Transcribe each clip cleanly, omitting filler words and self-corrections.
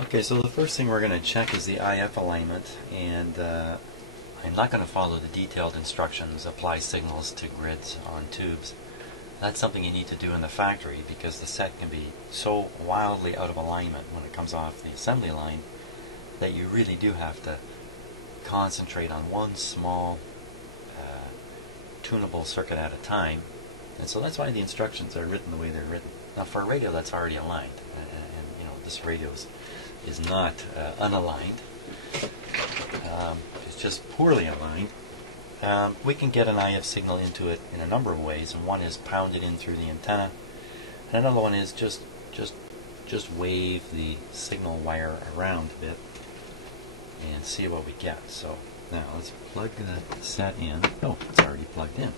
Okay, so the first thing we're going to check is the IF alignment, and I'm not going to follow the detailed instructions, apply signals to grids on tubes. That's something you need to do in the factory because the set can be so wildly out of alignment when it comes off the assembly line that you really do have to concentrate on one small tunable circuit at a time. And so that's why the instructions are written the way they're written. Now for a radio that's already aligned, and you know, this radio is not unaligned. It's just poorly aligned. We can get an IF signal into it in a number of ways, and one is pound it in through the antenna, and another one is just wave the signal wire around a bit and see what we get. So now let's plug the set in. Oh, it's already plugged in.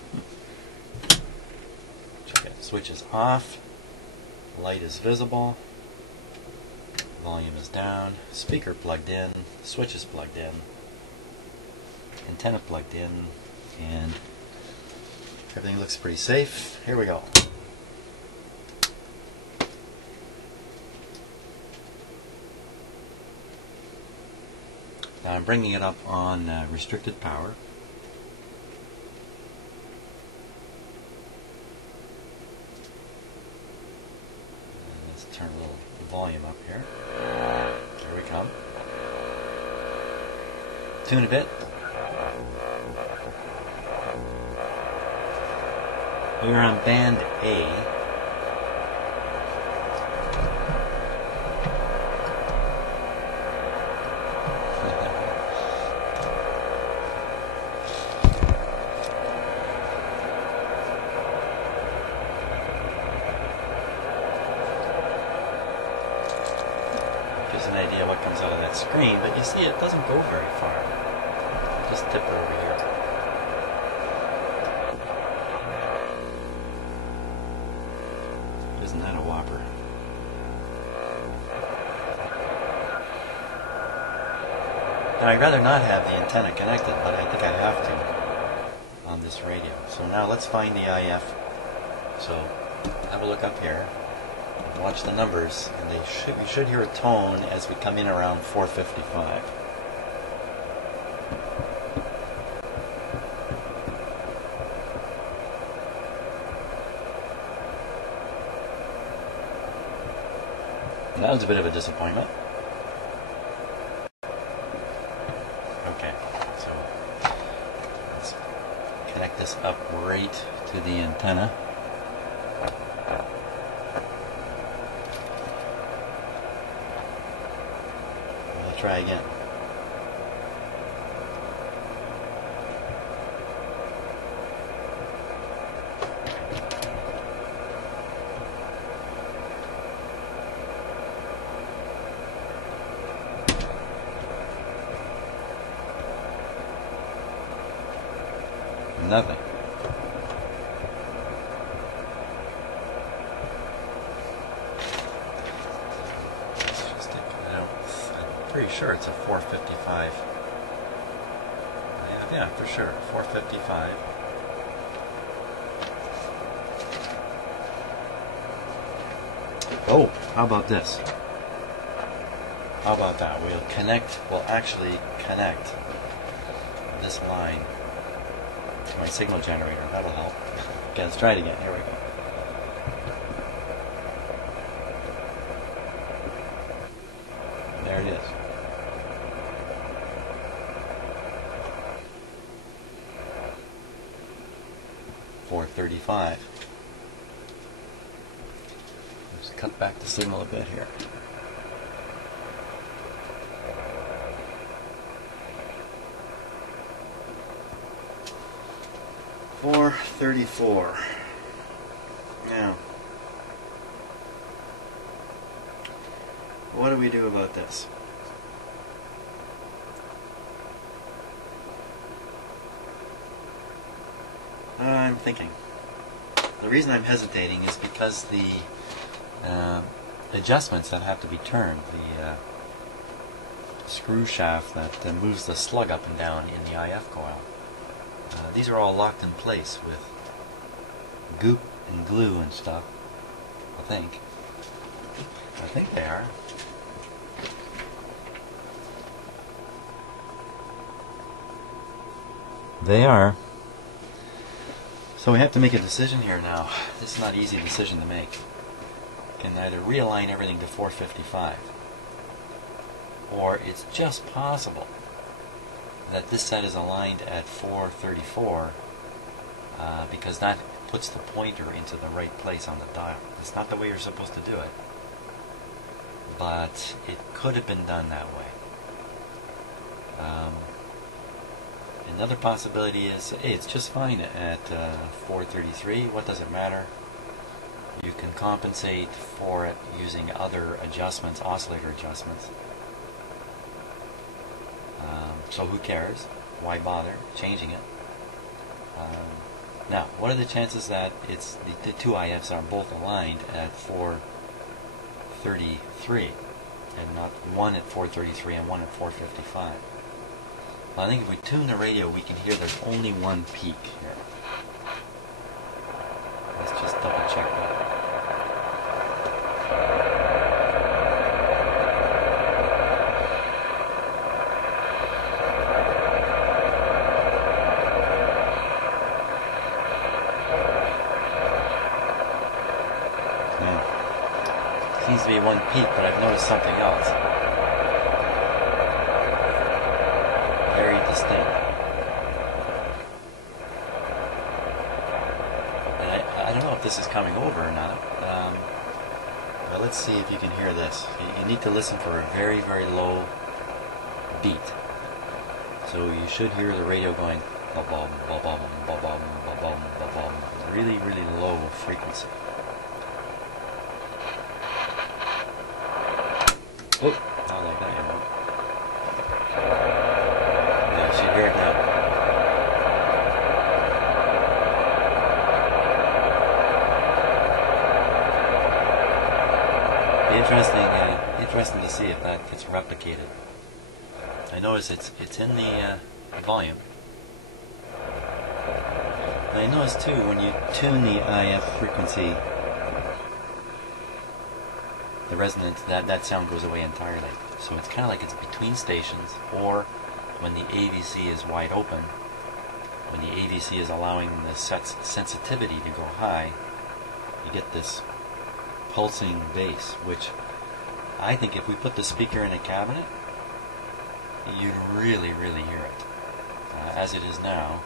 Check it. Switch is off, light is visible, volume is down, speaker plugged in, switch is plugged in, antenna plugged in, and everything looks pretty safe. Here we go. Now I'm bringing it up on restricted power. Let's turn a little volume up here. Here we come. Tune a bit. We're on band A. Gives an idea what comes out of that screen, but you see it doesn't go very far. Just tip it over here. Isn't that a whopper? Now I'd rather not have the antenna connected, but I think I have to on this radio. So now let's find the IF. So have a look up here. Watch the numbers, and we should hear a tone as we come in around 455. And that was a bit of a disappointment. Okay, so let's connect this up right to the antenna. Try again. Nothing. Pretty sure it's a 455. Yeah, for sure, 455. Oh, how about this? How about that? We'll actually connect this line to my signal generator. That'll help. Okay, let's try it again. Here we go. There it is. .435. Let's cut back the signal a bit here. .434. Now, what do we do about this? I'm thinking. The reason I'm hesitating is because the adjustments that have to be turned, the screw shaft that moves the slug up and down in the IF coil, these are all locked in place with goop and glue and stuff. I think they are. they are. So we have to make a decision here now. This is not an easy decision to make. We can either realign everything to 455, or it's just possible that this set is aligned at 434 because that puts the pointer into the right place on the dial. It's not the way you're supposed to do it, but it could have been done that way. Another possibility is, hey, it's just fine at 433. What does it matter? You can compensate for it using other adjustments, oscillator adjustments. So who cares? Why bother changing it? Now, what are the chances that it's the two IFs are both aligned at 433 and not one at 433 and one at 455? Well, I think if we tune the radio, we can hear there's only one peak here. Let's just double check that. Seems to be one peak, but I've noticed something else. Very distinct. And I don't know if this is coming over or not. But let's see if you can hear this. You need to listen for a very, very low beat. So you should hear the radio going ba-bum, ba-bum, ba-bum, ba-bum, ba-bum. Really, really low frequency. Oh, not like that, you know. Yeah, you should hear it now. Be interesting to see if that gets replicated. I notice it's in the volume. And I notice too, when you tune the IF frequency, the resonance, that sound goes away entirely. So it's kind of like it's between stations, or when the AVC is wide open, when the AVC is allowing the set's sensitivity to go high, you get this pulsing bass, which I think if we put the speaker in a cabinet, you'd really, really hear it. As it is now,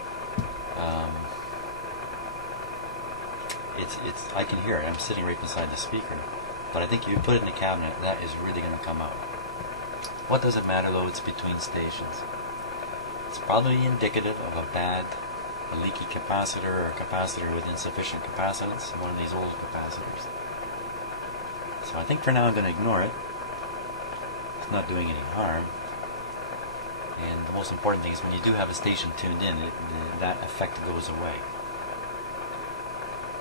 I can hear it. I'm sitting right beside the speaker. But I think if you put it in a cabinet, that is really going to come out. What does it matter though? It's between stations. It's probably indicative of a leaky capacitor, or a capacitor with insufficient capacitance, one of these old capacitors. So I think for now I'm going to ignore it. It's not doing any harm. And the most important thing is when you do have a station tuned in, that effect goes away.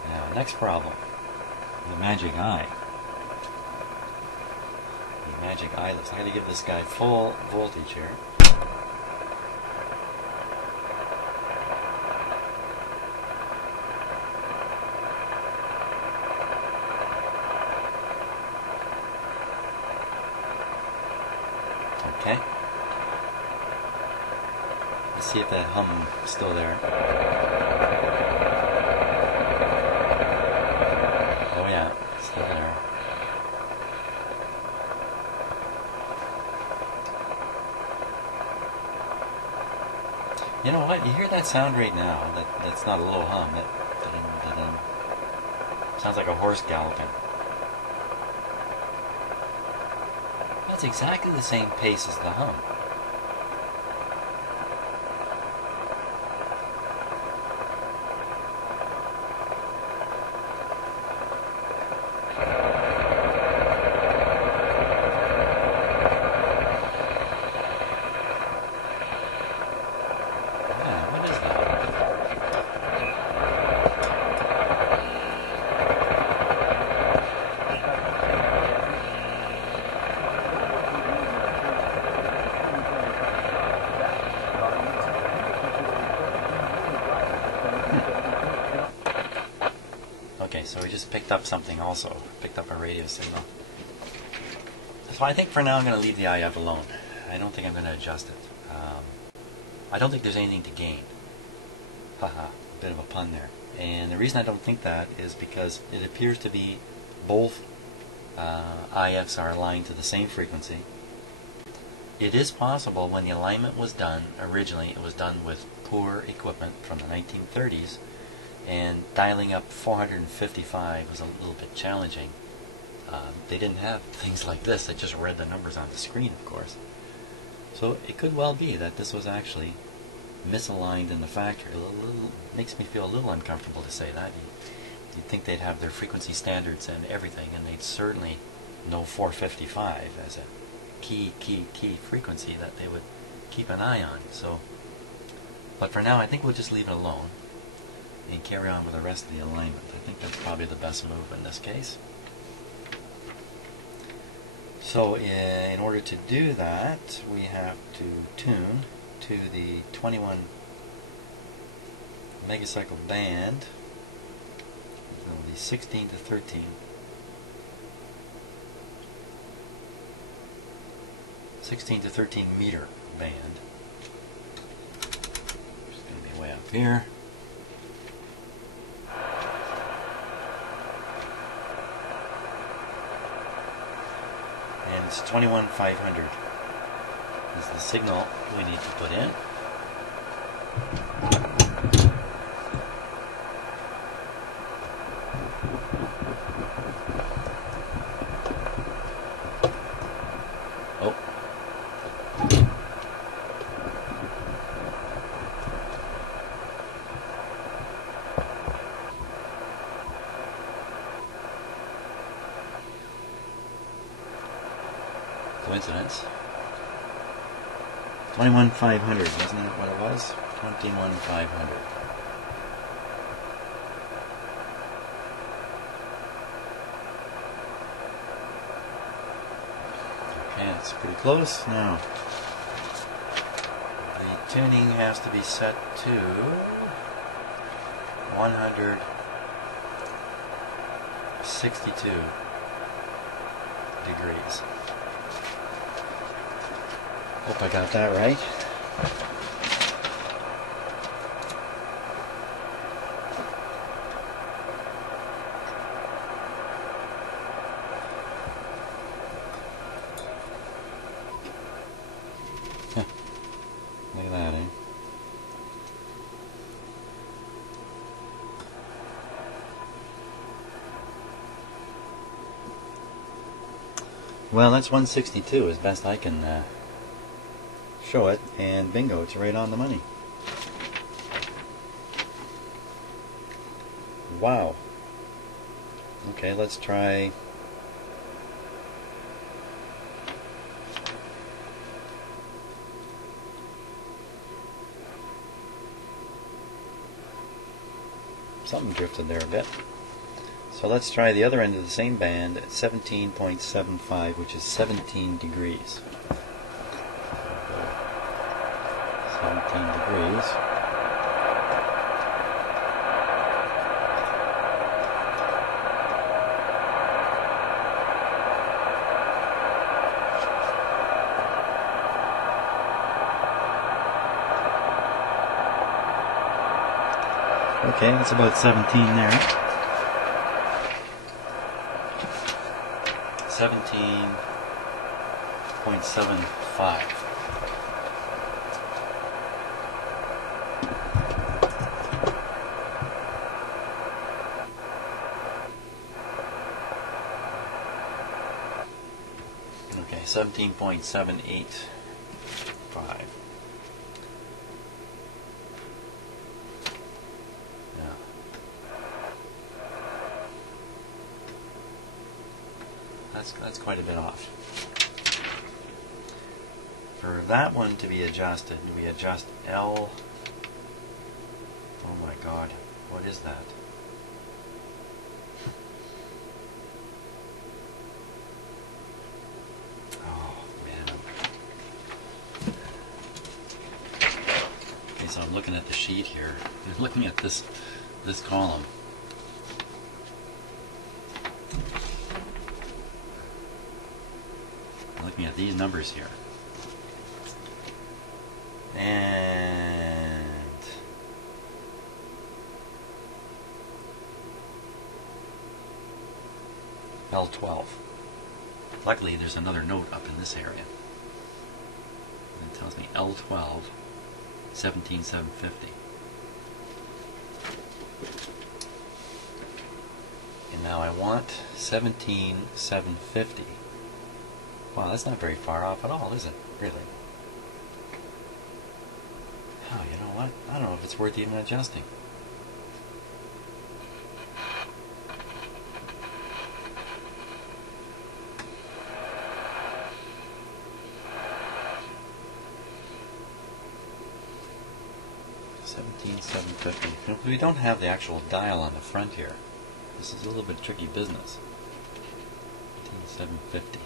Now, next problem, the magic eye. The magic eyelets. I got to give this guy full voltage here. Okay. Let's see if that hum is still there. Oh yeah, it's still there. You know what? You hear that sound right now? That's not a low hum. That sounds like a horse galloping. That's exactly the same pace as the hum. Okay, so we just picked up something also. Picked up a radio signal. So I think for now I'm going to leave the IF alone. I don't think I'm going to adjust it. I don't think there's anything to gain. Haha, a bit of a pun there. And the reason I don't think that is because it appears to be both IFs are aligned to the same frequency. It is possible when the alignment was done, originally it was done with poor equipment from the 1930s, and dialing up 455 was a little bit challenging. They didn't have things like this, they just read the numbers on the screen, of course. So it could well be that this was actually misaligned in the factory. Makes me feel a little uncomfortable to say that. You'd think they'd have their frequency standards and everything, and they'd certainly know 455 as a key frequency that they would keep an eye on. So, but for now, I think we'll just leave it alone and carry on with the rest of the alignment. I think that's probably the best move in this case. So in order to do that, we have to tune to the 21 megacycle band, so the 16 to 13. 16 to 13 meter band. It's going to be way up here. And it's 21,500 is the signal we need to put in. Oh. Coincidence. 21,500, wasn't that what it was? 21,500. Okay, that's pretty close. Now, the tuning has to be set to 162 degrees. Hope I got that right. Huh. Look at that, eh? Well, that's 162 as best I can show it, and bingo, it's right on the money. Wow. Okay, let's try something drifted there a bit. So let's try the other end of the same band at 17.75, which is 17 degrees. 17 degrees. Okay, that's about 17 there. 17.75. Okay, 17.785. That's quite a bit off. For that one to be adjusted, we adjust L. Oh my God, what is that? Oh man. Okay, so I'm looking at the sheet here. I'm looking at this column. Looking at these numbers here, and L12. Luckily, there's another note up in this area. And it tells me L12, 17750. And now I want 17750. Wow, that's not very far off at all, is it? Really? Oh, you know what? I don't know if it's worth even adjusting. $17,750. We don't have the actual dial on the front here. This is a little bit tricky business. $17,750.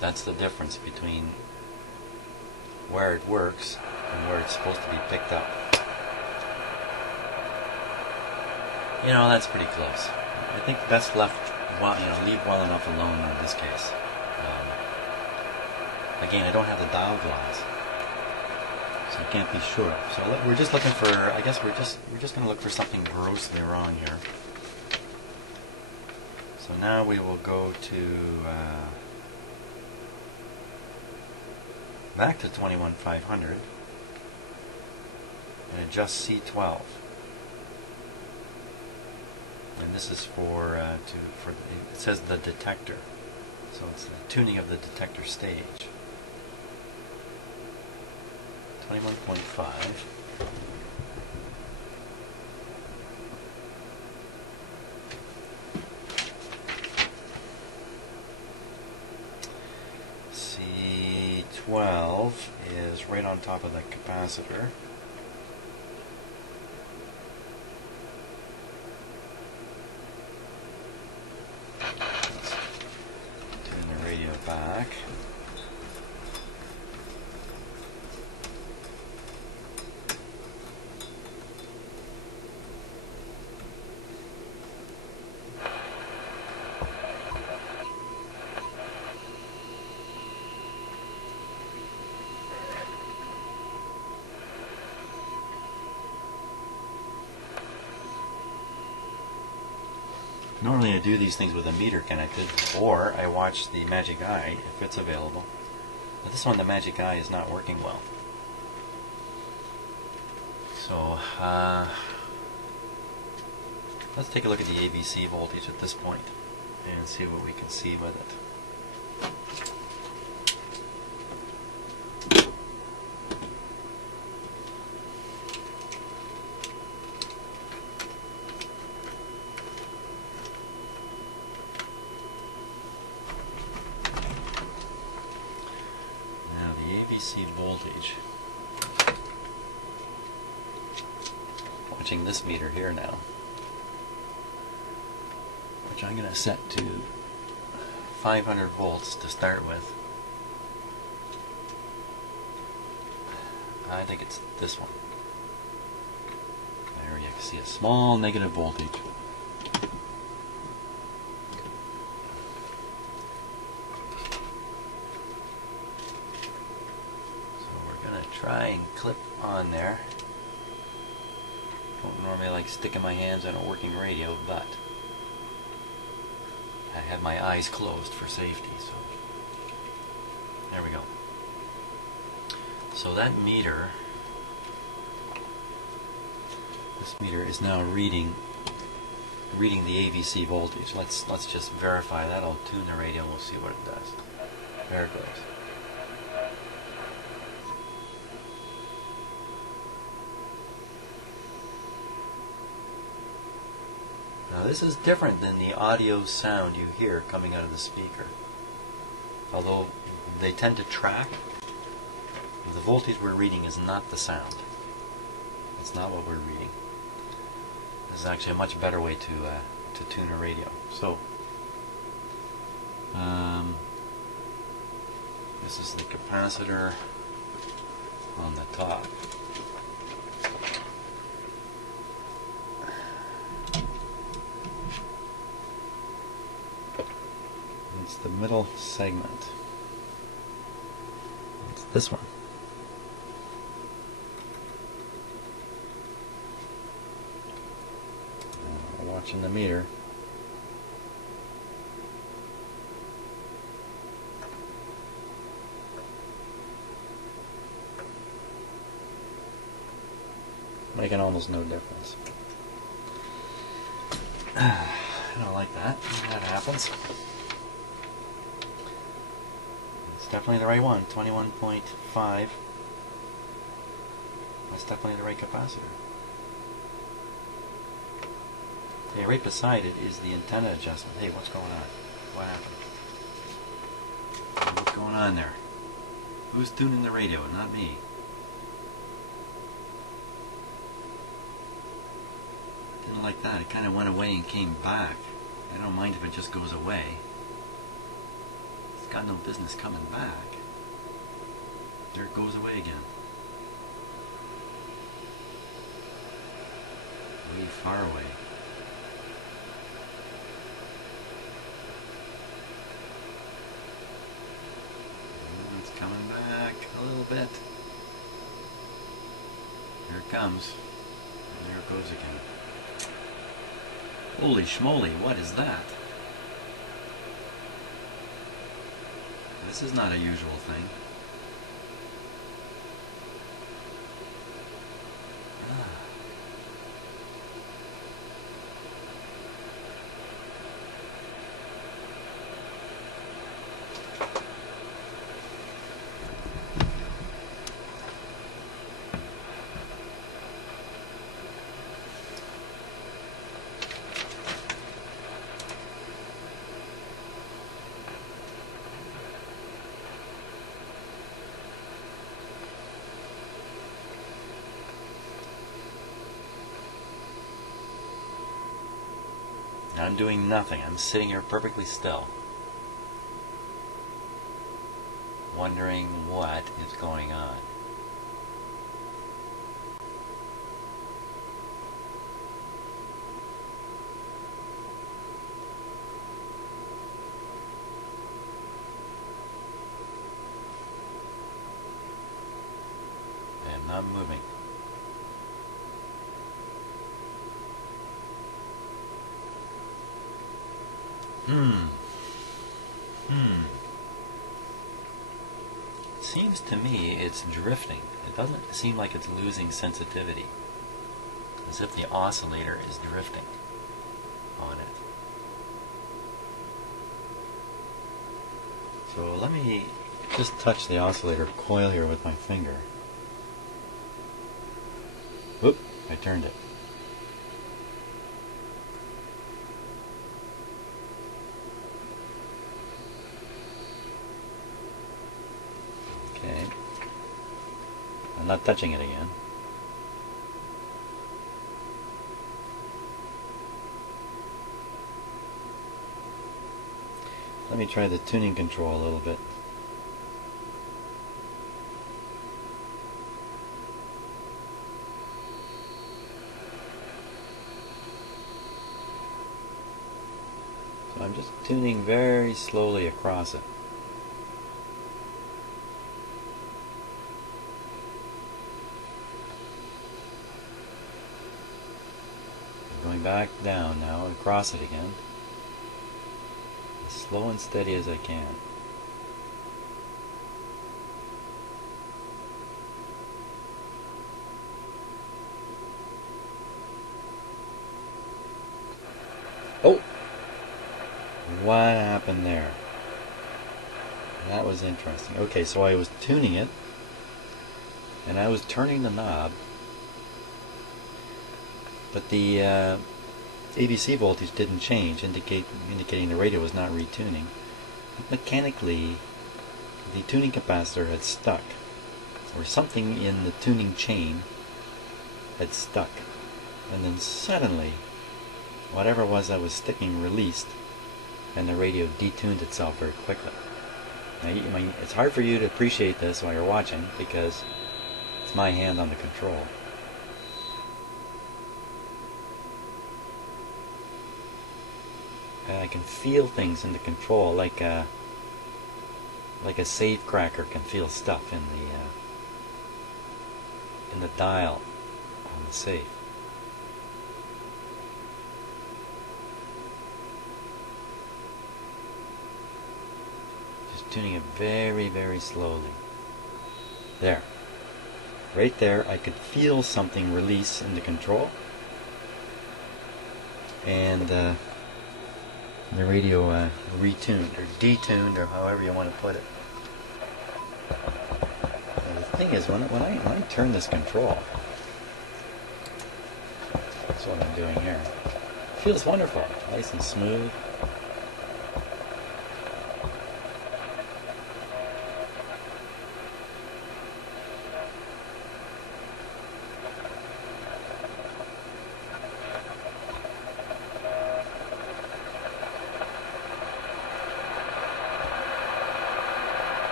That's the difference between where it works and where it's supposed to be picked up. You know, that's pretty close. I think best left, well, leave well enough alone in this case. Again, I don't have the dial glass, so I can't be sure. So we're just looking for. I guess we're just going to look for something grossly wrong here. So now we will go to. Back to 21,500 and adjust C12, and this is for it says the detector, so it's the tuning of the detector stage. 21.5. C12 is right on top of the capacitor. Let's turn the radio back. Normally I do these things with a meter connected, or I watch the Magic Eye if it's available. But this one, the Magic Eye, is not working well. So let's take a look at the ABC voltage at this point and see what we can see with it. ABC voltage. Watching this meter here now, which I'm going to set to 500 volts to start with. I think it's this one. There you can see a small negative voltage. Try and clip on there. Don't normally like sticking my hands on a working radio, but I have my eyes closed for safety, so there we go. So that meter, this meter is now reading the AVC voltage. Let's just verify that. I'll tune the radio and we'll see what it does. There it goes. Now this is different than the audio sound you hear coming out of the speaker. Although they tend to track, the voltage we're reading is not the sound. It's not what we're reading. This is actually a much better way to tune a radio. So this is the capacitor on the top. It's the middle segment. It's this one. Watching the meter. Making almost no difference. I don't like that. That happens. It's definitely the right one. 21.5. That's definitely the right capacitor. Okay, right beside it is the antenna adjustment. Hey, what's going on? What happened? What's going on there? Who's tuning the radio? Not me. Didn't like that. It kind of went away and came back. I don't mind if it just goes away. It's got no business coming back. There it goes away again. Way far away. It's coming back a little bit. Here it comes. And there it goes again. Holy schmoly, what is that? This is not a usual thing. I'm doing nothing. I'm sitting here perfectly still, wondering what is going on. I am not moving. Seems to me it's drifting. It doesn't seem like it's losing sensitivity. As if the oscillator is drifting on it. So let me just touch the oscillator coil here with my finger. Whoop, I turned it. Okay. I'm not touching it again. Let me try the tuning control a little bit. So I'm just tuning very slowly across it. Going back down now and across it again. As slow and steady as I can. Oh! What happened there? That was interesting. Okay, so I was tuning it, and I was turning the knob, but the ABC voltage didn't change, indicating the radio was not retuning. Mechanically, the tuning capacitor had stuck, or something in the tuning chain had stuck, and then suddenly, whatever it was that was sticking released, and the radio detuned itself very quickly. Now, I mean, it's hard for you to appreciate this while you're watching because it's my hand on the control. and I can feel things in the control, like a safe cracker can feel stuff in the dial on the safe. Just tuning it very, very slowly. There. Right there, I could feel something release in the control. And the radio retuned or detuned, or however you want to put it. And the thing is, when I turn this control, that's what I'm doing here. It feels wonderful, nice and smooth.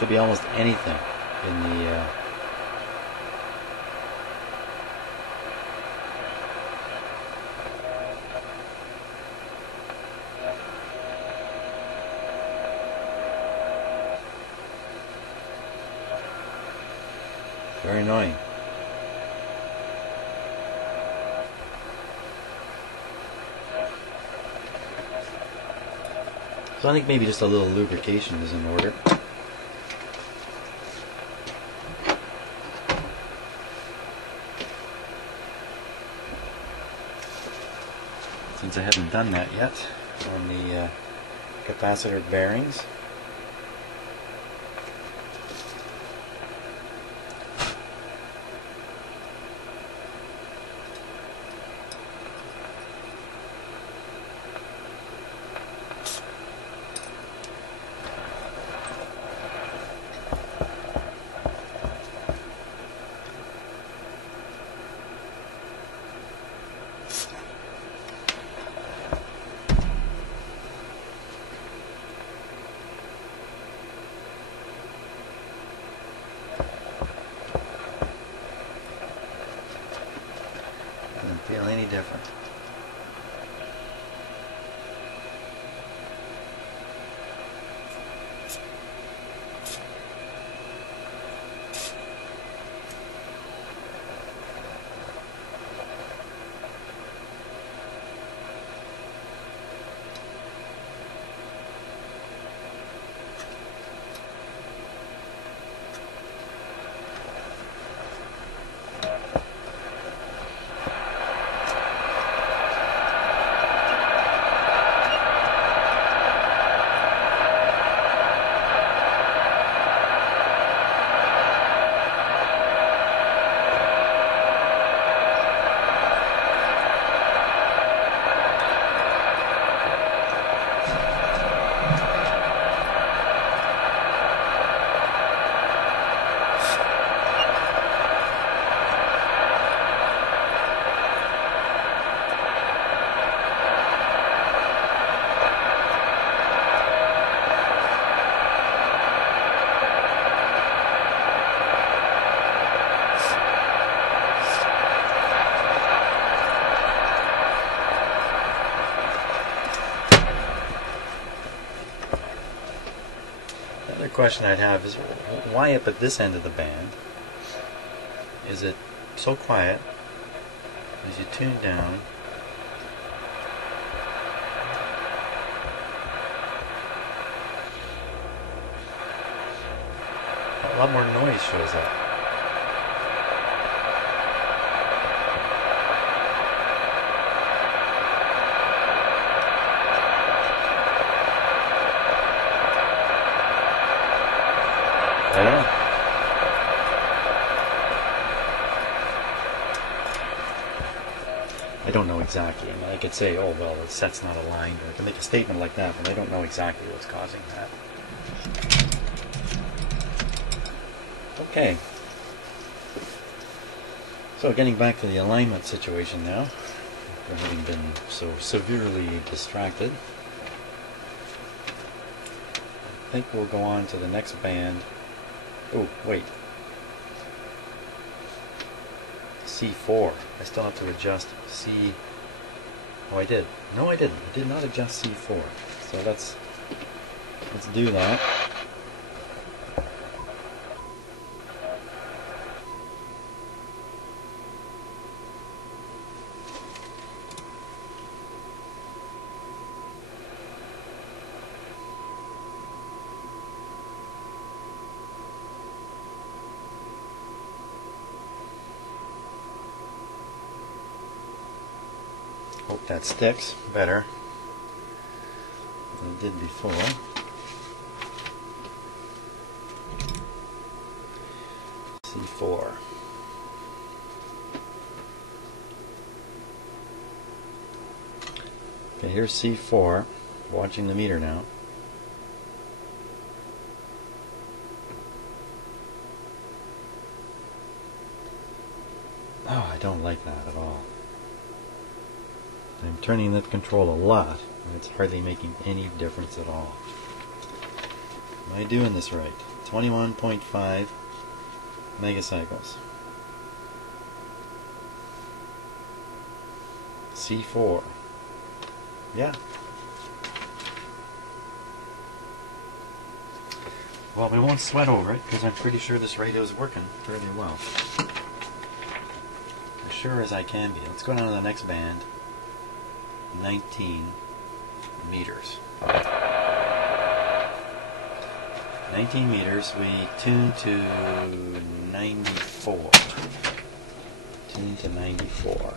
Could be almost anything in the very annoying. So I think maybe just a little lubrication is in order. Since I haven't done that yet on the capacitor bearings. Doesn't feel any different. Another question I'd have is, why up at this end of the band is it so quiet as you tune down? A lot more noise shows up. I don't know. I don't know exactly. I mean, I could say, oh, well, the set's not aligned, or I can make a statement like that, but I don't know exactly what's causing that. Okay. So getting back to the alignment situation now, after having been so severely distracted. I think we'll go on to the next band. Oh, wait. C4. I still have to adjust C. Oh, I did. No, I didn't. I did not adjust C4. So let's do that. Hope that sticks better than it did before. C4. Okay, here's C4. Watching the meter now. Oh, I don't like that at all. I'm turning that control a lot, and it's hardly making any difference at all. Am I doing this right? 21.5 megacycles. C4. Yeah. Well, we won't sweat over it, because I'm pretty sure this radio is working fairly well. As sure as I can be. Let's go down to the next band. 19 meters. 19 meters, we tune to 94. Tune to 94.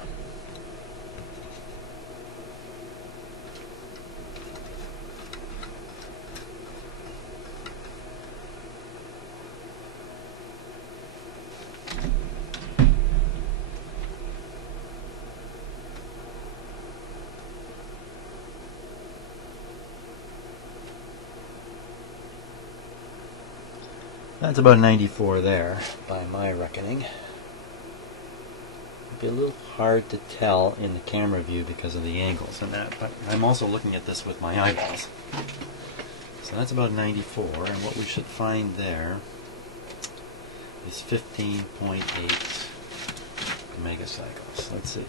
That's about 94 there, by my reckoning. It'd be a little hard to tell in the camera view because of the angles and that, but I'm also looking at this with my eyeballs. So that's about 94, and what we should find there is 15.8 megacycles. Let's see.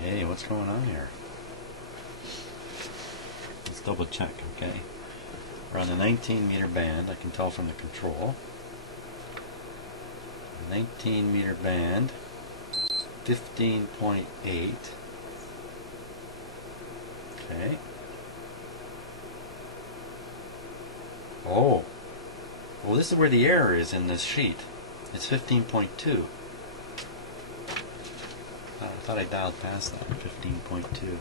Hey, what's going on here? Let's double check, okay? We're on the 19 meter band, I can tell from the control. 19 meter band, 15.8. Okay. Oh. Well, this is where the error is in this sheet. It's 15.2. I thought I dialed past that. 15.2.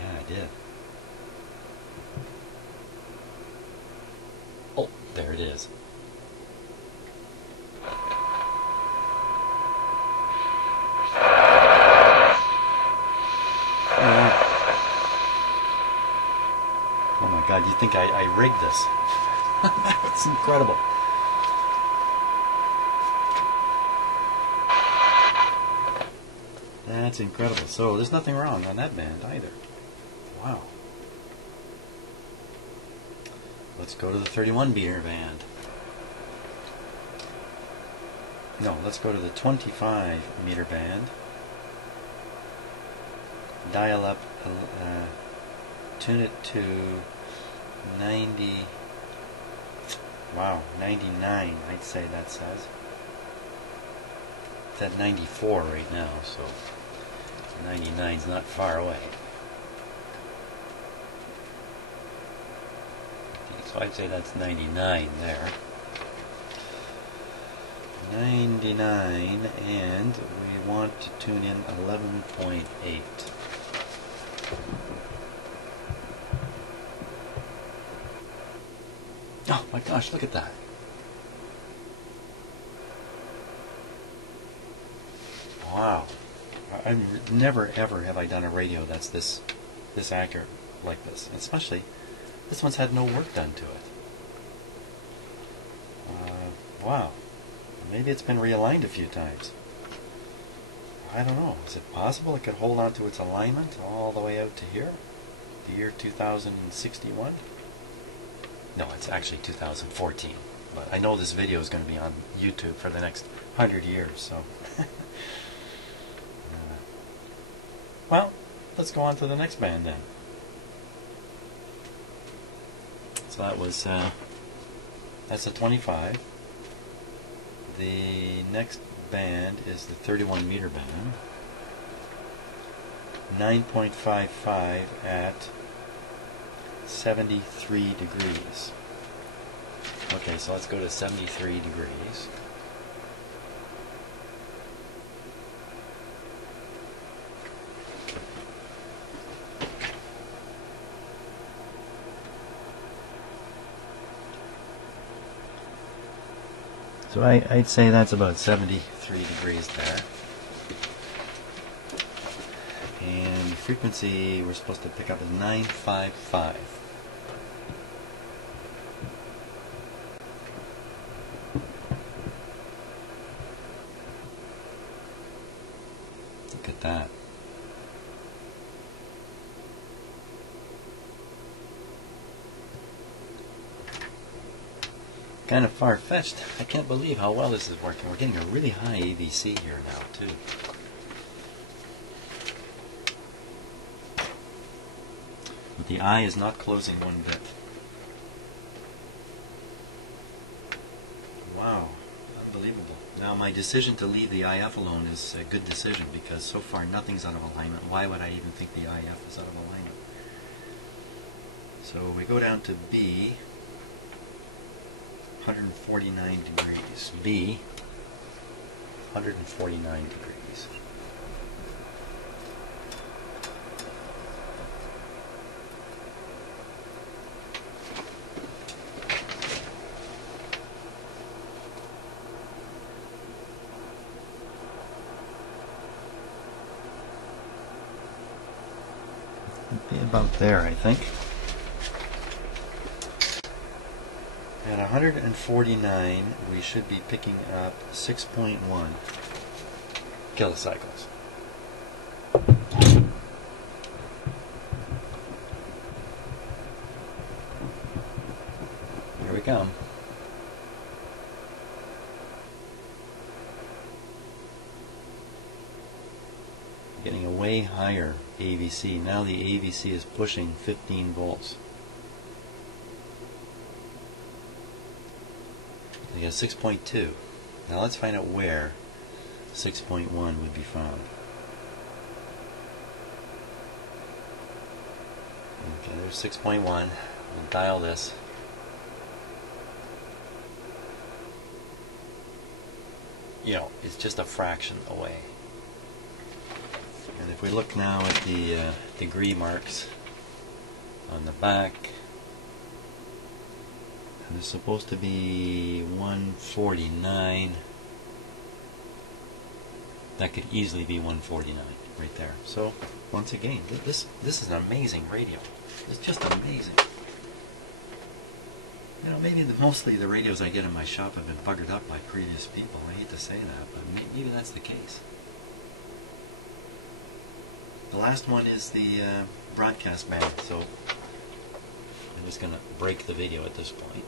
Yeah, I did. Oh, there it is. Oh my God, you think I rigged this? It's incredible. That's incredible. So there's nothing wrong on that band either. Wow. Let's go to the 31 meter band. No, let's go to the 25 meter band. Dial up, tune it to 90. Wow, 99. I'd say that says. It's at 94 right now, so 99 is not far away. So I'd say that's 99 there. 99, and we want to tune in 11.8. Oh my gosh, look at that. Wow. I've never ever have I done a radio that's this accurate like this. And especially, this one's had no work done to it. Wow. Maybe it's been realigned a few times. I don't know. Is it possible it could hold on to its alignment all the way out to here? The year 2061? No, it's actually 2014. But I know this video is going to be on YouTube for the next 100 years, so... well, let's go on to the next band then. So that was... that's a 25. The next band is the 31 meter band. 9.55 at 73 degrees. Okay, so let's go to 73 degrees. So I'd say that's about 73 degrees there. And the frequency we're supposed to pick up is 955. Look at that. Kind of far-fetched. I can't believe how well this is working. We're getting a really high AVC here now, too. But the eye is not closing one bit. Wow, unbelievable. Now my decision to leave the IF alone is a good decision because so far nothing's out of alignment. Why would I even think the IF is out of alignment? So we go down to B. 149 degrees. B, 149 degrees. It'd be about there, I think. At 149, we should be picking up 6.1 kilocycles. Here we come. Getting a way higher AVC. Now the AVC is pushing 15 volts. We got 6.2. Now let's find out where 6.1 would be found. Okay, there's 6.1. We'll dial this. You know, it's just a fraction away. And if we look now at the degree marks on the back, and it's supposed to be 149. That could easily be 149 right there. So once again, this is an amazing radio. It's just amazing. You know, maybe mostly the radios I get in my shop have been buggered up by previous people. I hate to say that, but maybe that's the case. The last one is the broadcast band, so I'm just going to break the video at this point.